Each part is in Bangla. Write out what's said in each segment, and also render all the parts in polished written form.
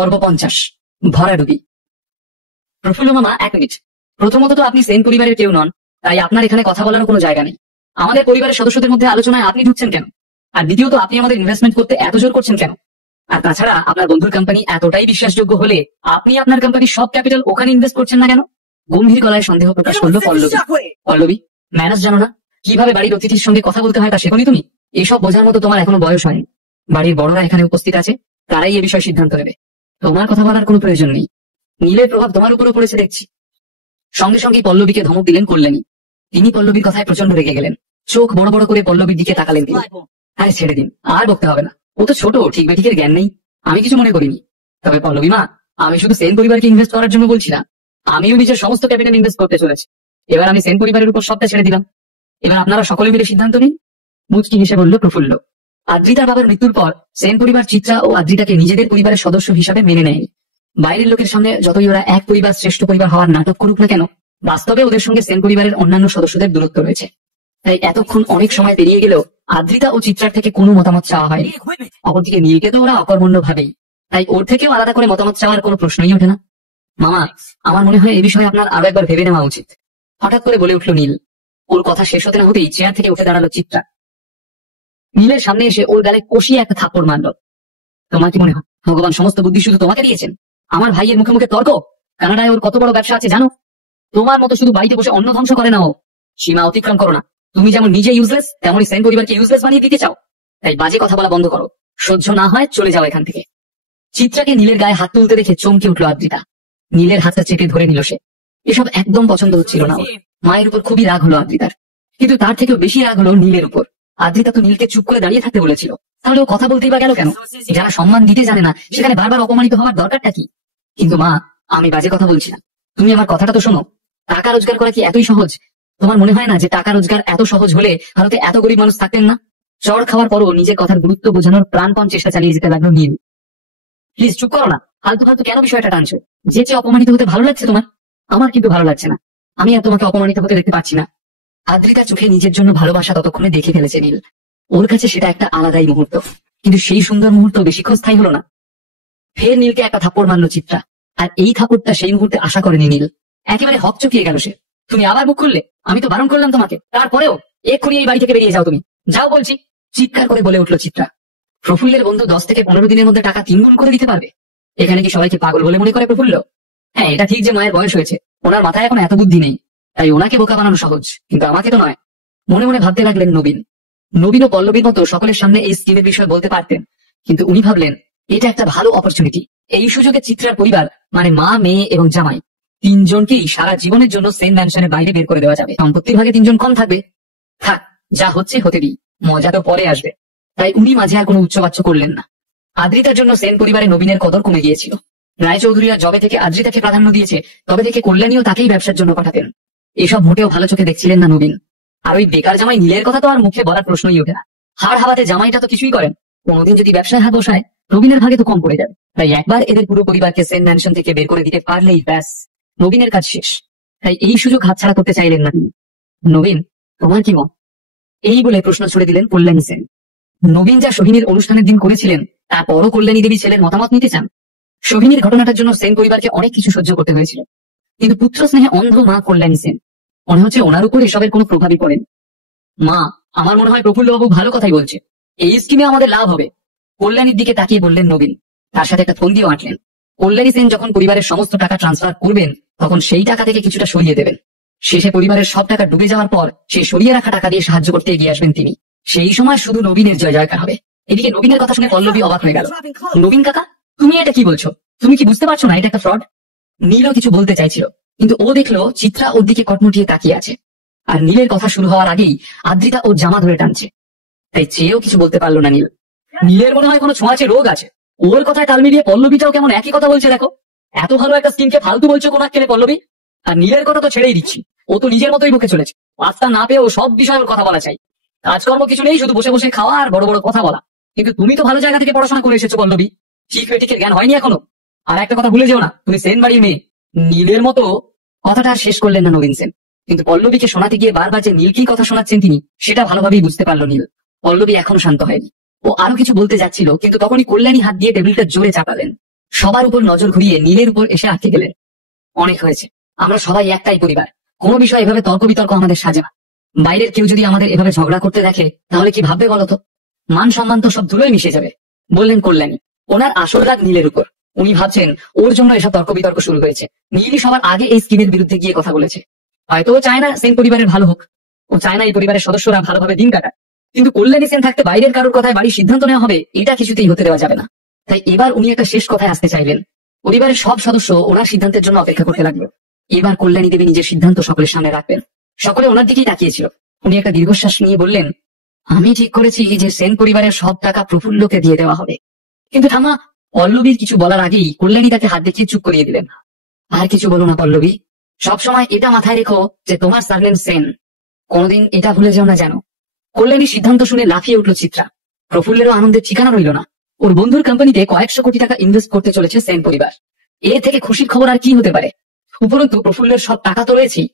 পর্ব 50 ভরাডুবি। প্রফুল্ল মামা, 1 মিনিট। প্রথমত তো আপনি সেন পরিবারের কেউ নন, তাই আপনার এখানে কথা বলার কোনো জায়গা নেই। আমাদের পরিবারের সদস্যদের মধ্যে আলোচনায় আপনি ঢুকছেন কেন? আর দ্বিতীয়ত, আপনি আমাদের ইনভেস্টমেন্ট করতে এত জোর করছেন কেন? আর তাছাড়া আপনার বন্ধুর কোম্পানি এতটাই বিশ্বাসযোগ্য হলে আপনি আপনার কোম্পানির সব ক্যাপিটাল ওখানে ইনভেস্ট করছেন না কেন? গম্ভীর গলায় সন্দেহ প্রকাশ করলো পল্লবী। পল্লবী, ম্যানেজ জানো না? কিভাবে বাড়ির অতিথির সঙ্গে কথা বলতে হয় তা শেখনি তুমি? এসব বোঝার মতো তোমার এখনো বয়স হয়নি। বাড়ির বড়রা এখানে উপস্থিত আছে, তারাই এ বিষয়ে সিদ্ধান্ত নেবে। তোমার কথা বলার কোনো প্রয়োজন নেই। নীলের প্রভাব তোমার উপরও পড়েছে দেখছি। সঙ্গে সঙ্গে পল্লবীকে ধমক দিলেন কল্যাণী। তিনি পল্লবীর কথায় প্রচন্ড রেগে গেলেন। চোখ বড় বড় করে পল্লবীর দিকে তাকালেন তিনি। আরে ছেড়ে দিন, আর বকতে হবে না। ও তো ছোট, ঠিক বেঠিকের জ্ঞান নেই। আমি কিছু মনে করিনি। তবে পল্লবী মা, আমি শুধু সেন পরিবারকে ইনভেস্ট করার জন্য বলছি না, আমিও নিজের সমস্ত ক্যাপিটাল ইনভেস্ট করতে চলেছি। এবার আমি সেন পরিবারের উপর সবটা ছেড়ে দিলাম। এবার আপনারা সকলে মিলে সিদ্ধান্ত নিন। মুচকি হেসে বলল প্রফুল্ল। আদ্রিতার বাবার মৃত্যুর পর সেন পরিবার চিত্রা ও আদ্রিতাকে নিজেদের পরিবারের সদস্য হিসাবে মেনে নেয়নি। বাইরের লোকের সামনে যতই ওরা এক পরিবার শ্রেষ্ঠ পরিবার হওয়ার নাটক করুক না কেন, বাস্তবে ওদের সঙ্গে সেন পরিবারের অন্যান্য সদস্যদের দূরত্ব রয়েছে। তাই এতক্ষণ অনেক সময় পেরিয়ে গেলেও আদ্রিতা ও চিত্রার থেকে কোনো মতামত চাওয়া হয়নি। অপরদিকে নীলকে তো ওরা অকর্মণ্য ভাবেই, তাই ওর থেকেও আলাদা করে মতামত চাওয়ার কোনো প্রশ্নই ওঠে না। মামা, আমার মনে হয় এই বিষয়ে আপনার আরো একবার ভেবে নেওয়া উচিত, হঠাৎ করে বলে উঠল নীল। ওর কথা শেষ হতে না হতেই চেয়ার থেকে উঠে দাঁড়ালো চিত্রা। নীলের সামনে এসে ওর গালে কষিয়ে একটা থাপ্পড় মারল। তোমার কি মনে হয় ভগবান সমস্ত বুদ্ধি শুধু তোমাকে দিয়েছেন? আমার ভাইয়ের মুখে মুখে তর্ক! কানাডায় ওর কত বড় ব্যবসা আছে জানো? তোমার মতো শুধু বাড়িতে বসে অন্ন ধ্বংস করে না ও। সীমা অতিক্রম করো না। তুমি যেমন নিজে ইউজলেস, তেমনই সেন পরিবারকে ইউজলেস বানিয়ে দিতে চাও। তাই বাজে কথা বলা বন্ধ করো। সহ্য না হয় চলে যাও এখান থেকে। চিত্রাকে নীলের গায়ে হাত তুলতে দেখে চমকে উঠল আদ্রিতা। নীলের হাতটা চেপে ধরে নিল সে। এসব একদম পছন্দ হচ্ছিল না ওর। মায়ের উপর খুবই রাগ হলো আদ্রিতার, কিন্তু তার থেকেও বেশি রাগ হলো নীলের উপর। আদ্রিতা তো নীলকে চুপ করে দাঁড়িয়ে থাকতে বলেছিল, তাহলে ও কথা বলতেই বা গেল কেন? যারা সম্মান দিতে জানে না সেখানে বারবার অপমানিত হওয়ার দরকারটা কি? কিন্তু মা, আমি বাজে কথা বলছি না, তুমি আমার কথাটা তো শোনো। টাকা রোজগার করা কি এতই সহজ? তোমার মনে হয় না যে টাকা রোজগার এত সহজ হলে ভারতে এত গরিব মানুষ থাকতেন না? চড় খাওয়ার পরও নিজের কথার গুরুত্ব বোঝানোর প্রাণপণ চেষ্টা চালিয়ে যেতে লাগলো নীল। প্লিজ চুপ করো না। ফালতু ফালতু কেন বিষয়টা টানছো? যে চেয়ে অপমানিত হতে ভালো লাগছে তোমার? আমার কিন্তু ভালো লাগছে না। আমি আর তোমাকে অপমানিত হতে দেখতে পাচ্ছি না। আদ্রিতা চোখে নিজের জন্য ভালোবাসা ততক্ষণে দেখে ফেলেছে নীল। ওর কাছে সেটা একটা আলাদাই মুহূর্ত, কিন্তু সেই সুন্দর মুহূর্ত বেশিক্ষণ স্থায়ী হলো না। ফের নীলকে একটা থাপ্পড় মারল চিত্রা, আর এই থাপ্পড়টা সেই মুহূর্তে আশা করেনি নীল। একেবারে হক চকিয়ে গেল সে। তুমি আবার মুখ খুললে? আমি তো বারণ করলাম তোমাকে, তারপরেও? এক্ষুনি এই বাড়ি থেকে বেরিয়ে যাও তুমি, যাও বলছি, চিৎকার করে বলে উঠল চিত্রা। প্রফুল্লের বন্ধু 10 থেকে 15 দিনের মধ্যে টাকা 3 গুণ করে দিতে পারবে? এখানে কি সবাইকে পাগল বলে মনে করে প্রফুল্ল? হ্যাঁ, এটা ঠিক যে মায়ের বয়স হয়েছে, ওনার মাথায় এখন এত বুদ্ধি নেই, তাই ওনাকে বোকা বানানো সহজ, কিন্তু আমাকে তো নয়। মনে মনে ভাবতে লাগলেন নবীন। নবীন ও পল্লবীর মতো সকলের সামনে এই স্কিমের বিষয়ে বলতে পারতেন, কিন্তু উনি ভাবলেন এটা একটা ভালো অপরচুনিটি। এই সুযোগে চিত্রার পরিবার, মানে মা, মেয়ে এবং জামাই, 3 জনকেই সারা জীবনের জন্য সেন ম্যানশনের বাইরে বের করে দেওয়া যাবে। সম্পত্তির ভাগে 3 জন কম থাকবে। থাক, যা হচ্ছে হতে দিই, মজা তো পরে আসবে। তাই উনি মাঝে আর কোনো উচ্চবাচ্য করলেন না। আদ্রিতার জন্য সেন পরিবারে নবীনের কদর কমে গিয়েছিল। রায়চৌধুরীরা যবে থেকে আদ্রিতাকে প্রাধান্য দিয়েছে, তবে থেকে কল্যাণীও তাকেই ব্যবসার জন্য পাঠাতেন। এসব মোটেও ভালো চোখে দেখছিলেন না নবীন। আর ওই বেকার জামাই নীলের কথা তো আর মুখে বলার প্রশ্নই ওঠে না। হাড় হাওয়াতে জামাইটা তো কিছুই করেন। কোনোদিন যদি ব্যবসায় হাত বসায়, নবীনের ভাগে তো কম পড়ে যাবে। তাই একবার এদের পুরো পরিবারকে সেন ম্যানশন থেকে বের করে দিতে পারলেই ব্যাস, নবীনের কাজ শেষ। তাই এই সুযোগ হাতছাড়া করতে চাইলেন না তিনি। নবীন, তোমার কি মত? এই বলে প্রশ্ন ছুড়ে দিলেন কল্যাণী সেন। নবীন যা সোহিনীর অনুষ্ঠানের দিন করেছিলেন, তারপরও কল্যাণী দেবী ছেলের মতামত নিতে চান। সোহিনীর ঘটনাটার জন্য সেন পরিবারকে অনেক কিছু সহ্য করতে হয়েছিল, কিন্তু পুত্র স্নেহে অন্ধ মা কল্যাণী সেন, মনে হচ্ছে ওনার উপর এসবের কোনো প্রভাবই পড়েন। মা, আমার মনে হয় প্রফুল্লবাবু ভালো কথাই বলছে, এই স্কিমে আমাদের লাভ হবে। কল্যাণীর দিকে তাকিয়ে বললেন নবীন। তার সাথে একটা ফোন দিয়েও আঁটলেন। কল্যাণী সেন যখন পরিবারের সমস্ত টাকা ট্রান্সফার করবেন, তখন সেই টাকা থেকে কিছুটা সরিয়ে দেবেন। শেষে পরিবারের সব টাকা ডুবে যাওয়ার পর সেই সরিয়ে রাখা টাকা দিয়ে সাহায্য করতে এগিয়ে আসবেন তিনি। সেই সময় শুধু নবীনের জয় জয়কার হবে। এদিকে নবীনের কথা শুনে পল্লবী অবাক হয়ে গেল। নবীন কাকা, তুমি এটা কি বলছো? তুমি কি বুঝতে পারছো না এটা একটা ফ্রড? নীলও কিছু বলতে চাইছিল, কিন্তু ও দেখলো চিত্রা ওর দিকে কটমটিয়ে তাকিয়ে আছে, আর নীলের কথা শুরু হওয়ার আগেই আদ্রিতা ওর জামা ধরে টানছে। তাই চেয়েও কিছু বলতে পারলো না নীল। নীলের মনে হয় কোনো ছোঁয়াচে রোগ আছে। ওর কথায় তাল মিলিয়ে পল্লবীটাও কেমন একই কথা বলছে দেখো। এত ভালো একটা স্কিমকে ফালতু বলছো কোন কেনে পল্লবী? আর নীলের কথা তো ছেড়েই দিচ্ছি, ও তো নিজের মতোই বুকে চলেছে। পাত্তা না পেয়েও সব বিষয়ে ওর কথা বলা চাই। কাজকর্ম কিছু নেই, শুধু বসে বসে খাওয়া আর বড় বড় কথা বলা। কিন্তু তুমি তো ভালো জায়গা থেকে পড়াশোনা করে এসেছো পল্লবী, ঠিক বেঠিকের জ্ঞান হয়নি এখনো। আর একটা কথা ভুলে যেও না, তুমি সেন বাড়ির মেয়ে। নীলের মতো কথাটা আর শেষ করলেন না নবীন সেন, কিন্তু পল্লবীকে শোনাতে গিয়ে বারবার যে নীলকেই কথা শোনাচ্ছেন তিনি, সেটা ভালোভাবেই বুঝতে পারলো নীল। পল্লবী এখনো শান্ত হয়নি। ও আরো কিছু বলতে যাচ্ছিল, কিন্তু তখনই কল্যাণী হাত দিয়ে টেবিলটা জোরে চাপালেন। সবার উপর নজর ঘুরিয়ে নীলের উপর এসে আটকে গেলেন। অনেক হয়েছে, আমরা সবাই একটাই পরিবার, কোনো বিষয় এভাবে তর্ক বিতর্ক আমাদের সাজে না। বাইরের কেউ যদি আমাদের এভাবে ঝগড়া করতে দেখে তাহলে কি ভাববে বলতো? মান সম্মান তো সব ধুলোয় মিশে যাবে, বললেন কল্যাণী। ওনার আসল রাগ নীলের উপর। উনি ভাবছেন ওর জন্য এসব তর্ক বিতর্ক শুরু হয়েছে। নীলই সবার আগে এই স্কিমের বিরুদ্ধে গিয়ে কথা বলেছে। হয়তো ও চায় না সেন পরিবারের ভালো হোক, ও চায় না এই পরিবারের সদস্যরা ভালোভাবে দিন কাটায়, কিন্তু কল্যাণী সেন থাকতে বাইরের কারোর কথায় বাড়ির সিদ্ধান্ত নেওয়া হবে, এটা কিছুতেই হতে দেওয়া যাবে না। তাই এবার উনি একটা শেষ কথায় আসতে চাইলেন। পরিবারের সব সদস্য ওনার সিদ্ধান্তের জন্য অপেক্ষা করতে লাগলো। এবার কল্যাণী দেবী নিজের সিদ্ধান্ত সকলের সামনে রাখবেন। সকলে ওনার দিকেই তাকিয়েছিল। উনি একটা দীর্ঘশ্বাস নিয়ে বললেন, আমি ঠিক করেছি যে সেন পরিবারের সব টাকা প্রফুল্লকে দিয়ে দেওয়া হবে। কিন্তু ঠাম্মা, পল্লবীর কিছু বলার আগেই কল্যাণী তাকে হাত দেখিয়ে চুপ করিয়ে দিলেন। আর কিছু বলো না পল্লবী, সবসময় এটা মাথায় রেখো যে তোমার সারনেম সেন, কোনোদিন এটা ভুলে যাও না জানো। কল্যাণীর সিদ্ধান্ত শুনে লাফিয়ে উঠল চিত্রা। প্রফুল্লেরও আনন্দের ঠিকানা রইল না। ওর বন্ধুর কোম্পানিতে কয়েকশো কোটি টাকা ইনভেস্ট করতে চলেছে সেন পরিবার। এর থেকে খুশির খবর আর কি হতে পারে? উপরন্তু প্রফুল্লের সব টাকা তো রয়েছেই,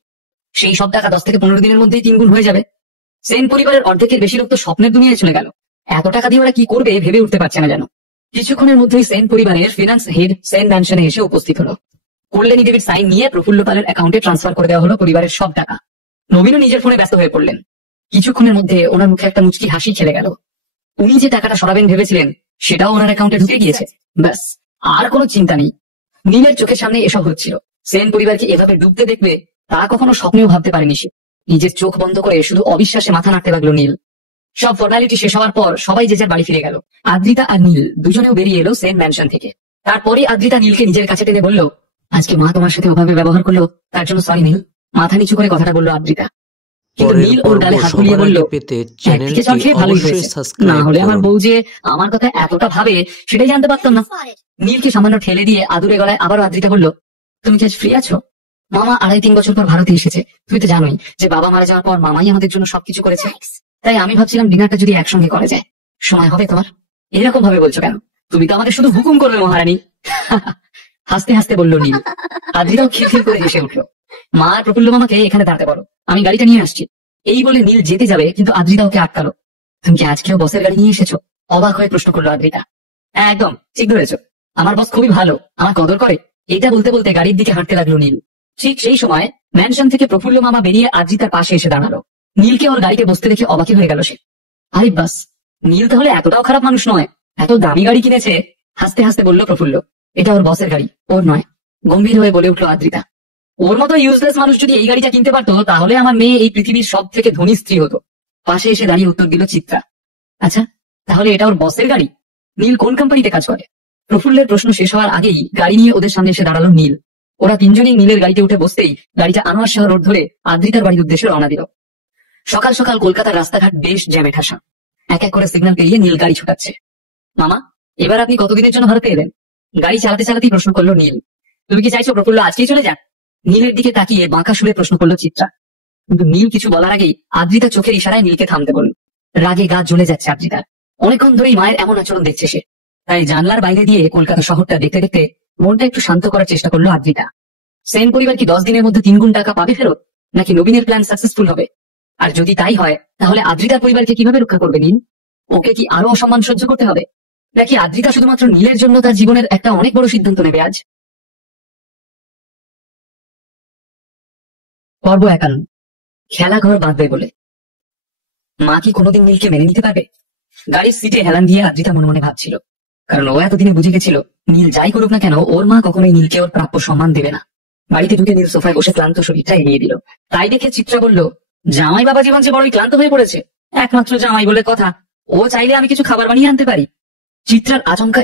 সেই সব টাকা 10 থেকে 15 দিনের মধ্যেই 3 গুণ হয়ে যাবে। সেন পরিবারের অর্ধেকের বেশি লোক তো স্বপ্নের দুনিয়ায় চলে গেল। এত টাকা দিয়ে ওরা কি করবে ভেবে উঠতে পারছে না যেন। কিছুক্ষণের মধ্যেই সেন পরিবারের ফিনান্স হেড সেন ম্যানশনে এসে উপস্থিত হলো। কল্যাণী দেবীর সাইন নিয়ে প্রফুল্ল পালের অ্যাকাউন্টে ট্রান্সফার করে দেওয়া হলো পরিবারের সব টাকা। নবীনও নিজের ফোনে ব্যস্ত হয়ে পড়লেন। কিছুক্ষণের মধ্যে ওনার মুখে একটা মুচকি হাসি খেলে গেল। উনি যে টাকাটা সরাবেন ভেবেছিলেন সেটাও ওনার অ্যাকাউন্টে ঢুকে গিয়েছে। ব্যাস, আর কোনো চিন্তা নেই। নীলের চোখের সামনে এসব হচ্ছিল। সেন পরিবারকে এভাবে ডুবতে দেখবে তা কখনো স্বপ্নেও ভাবতে পারেনি সে। নিজের চোখ বন্ধ করে শুধু অবিশ্বাসে মাথা নাড়তে লাগলো নীল। সব ফর্মালিটি শেষ হওয়ার পর সবাই যে যার বাড়ি ফিরে গেল। আদ্রিতা আর নীল দুজনেও বেরিয়ে এলো সেন ম্যানশন থেকে। তারপরে আদ্রিতা নীলকে নিজের কাছে টেনে বলল, আজকে মা তোমার সাথে ওভাবে ব্যবহার করলো, তার জন্য সরি নীল। মাথা নিচু করে কথাটা বললো আদ্রিতা। কিন্তু নীল ওর গালে হাত বুলিয়ে বলল, একদিকে চল খেয়ে ভালোই হয়েছে, না হলে আমার বউ যে আমার কথা এতটা ভাবে সেটাই জানতে পারতাম না। নীলকে সামান্য ঠেলে দিয়ে আদুরে গলায় আবারও আদ্রিতা বলল, তুমি কি আজ ফ্রি আছো? মামা 2.5-3 বছর পর ভারতে এসেছে। তুমি তো জানোই যে বাবা মারা যাওয়ার পর মামাই আমাদের জন্য সবকিছু করেছে। তাই আমি ভাবছিলাম ডিনারটা যদি একসঙ্গে করা যায়। সময় হবে তোমার? এরকম ভাবে বলছো কেন? তুমি তো আমাদের শুধু হুকুম করবে মহারানী। হাসতে হাসতে বলল নীল। আদ্রিতাও খিলখিল করে হেসে উঠলো। মা আর প্রফুল্ল মামাকে এখানে দাঁড়াতে বলো, আমি গাড়িটা নিয়ে আসছি। এই বলে নীল যেতে যাবে, কিন্তু আদ্রিতা ওকে আটকালো। তুমি কি আজকেও বসের গাড়ি নিয়ে এসেছো? অবাক হয়ে প্রশ্ন করলো আদ্রিতা। হ্যাঁ, একদম ঠিক ধরেছো, আমার বস খুবই ভালো, আমার কদর করে। এটা বলতে বলতে গাড়ির দিকে হাঁটতে লাগলো নীল। ঠিক সেই সময় ম্যানশন থেকে প্রফুল্ল মামা বেরিয়ে আদ্রিতার পাশে এসে দাঁড়ালো। নীলকে ওর গাড়িতে বসতে দেখে অবাকি হয়ে গেল সে। আরে বাস, নীল তাহলে এতটাও খারাপ মানুষ নয়, এত দামি গাড়ি কিনেছে। হাসতে হাসতে বলল প্রফুল্ল, এটা ওর বসের গাড়ি, ওর নয়। গম্ভীর হয়ে বলে উঠলো আদ্রিতা, ওর মতো ইউজলেস মানুষ যদি এই গাড়িটা কিনতে পারতো তাহলে আমার মেয়ে এই পৃথিবীর সব থেকে ধনী স্ত্রী হতো। পাশে এসে দাঁড়িয়ে উত্তর দিল চিত্রা। আচ্ছা, তাহলে এটা ওর বসের গাড়ি? নীল কোন কোম্পানিতে কাজ করে? প্রফুল্লের প্রশ্ন শেষ হওয়ার আগেই গাড়ি নিয়ে ওদের সামনে এসে দাঁড়ালো নীল। ওরা তিনজনই নীলের গাড়িতে উঠে বসতেই গাড়িটা আনোয়ার শাহ রোড ধরে আদ্রিতার বাড়ির উদ্দেশ্যে রওনা দিল। সকাল সকাল কলকাতার রাস্তাঘাট বেশ জ্যামে ঠাসা। এক এক করে সিগন্যাল পেরিয়ে নীল গাড়ি ছুটাচ্ছে। মামা, এবার আপনি কতদিনের জন্য ভারতে এলেন? গাড়ি চালাতে চালাতেই প্রশ্ন করলো নীল। তুমি কি চাইছো প্রফুল্ল আজকেই চলে যান? নীলের দিকে তাকিয়ে বাঁকা সুরে প্রশ্ন করলো চিত্রা। কিন্তু নীল কিছু বলার আগেই আদ্রিতা চোখের ইশারায় নীলকে থামতে বলল। রাগে গা জ্বলে যাচ্ছে আদ্রিতার। অনেকক্ষণ ধরেই মায়ের এমন আচরণ দেখছে সে। তাই জানলার বাইরে দিয়ে কলকাতা শহরটা দেখতে দেখতে মনটা একটু শান্ত করার চেষ্টা করলো আদ্রিতা। সেন পরিবার কি 10 দিনের মধ্যে 3 গুণ টাকা পাবে ফেরত, নাকি নবীনের প্ল্যান সাকসেসফুল হবে? আর যদি তাই হয় তাহলে আদ্রিতার পরিবারকে কিভাবে রক্ষা করবে নীল? ওকে কি আরো অসম্মান সহ্য করতে হবে, নাকি আদ্রিতা শুধুমাত্র নীলের জন্য তার জীবনের একটা অনেক বড় সিদ্ধান্ত নেবে আজ? পর্ব 51, খেলাঘর বাঁধবে বলে। মা কি কোনোদিন নীলকে মেনে নিতে পারবে? গাড়ির সিটে হেলান দিয়ে আদ্রিতা মনে মনে ভাবছিল, কারণ ও এতদিনে বুঝে গেছিল নীল যাই করুক না কেন ওর মা কখনোই নীলকে ওর প্রাপ্য সম্মান দেবে না। বাড়িতে ঢুকে নীল সোফায় বসে ক্লান্ত শরীরটা এগিয়ে দিল। তাই দেখে চিত্রা বলল, জামাই বাবা জীবন যে বড়ই ক্লান্ত হয়ে পড়েছে। একমাত্র জামাই বলে কথা, ও চাইলে আমি কিছু খাবার বানিয়ে আনতে পারি। চিত্রার আচমকা